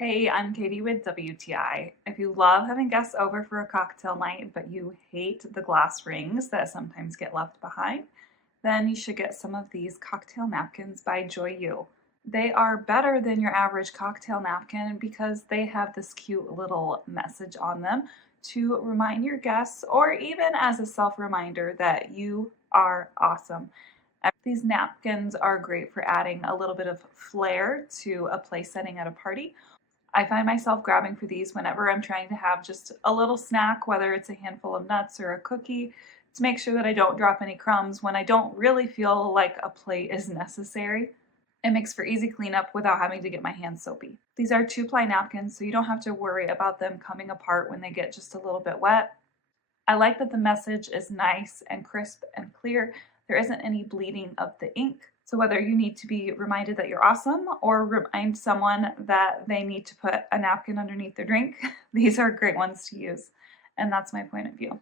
Hey, I'm Katie with WTI. If you love having guests over for a cocktail night, but you hate the glass rings that sometimes get left behind, then you should get some of these cocktail napkins by Joyiou. They are better than your average cocktail napkin because they have this cute little message on them to remind your guests, or even as a self-reminder, that you are awesome. These napkins are great for adding a little bit of flair to a place setting at a party. I find myself grabbing for these whenever I'm trying to have just a little snack, whether it's a handful of nuts or a cookie, to make sure that I don't drop any crumbs when I don't really feel like a plate is necessary. It makes for easy cleanup without having to get my hands soapy. These are 2-ply napkins, so you don't have to worry about them coming apart when they get just a little bit wet. I like that the message is nice and crisp and clear. There isn't any bleeding of the ink. So whether you need to be reminded that you're awesome or remind someone that they need to put a napkin underneath their drink, these are great ones to use. And that's my point of view.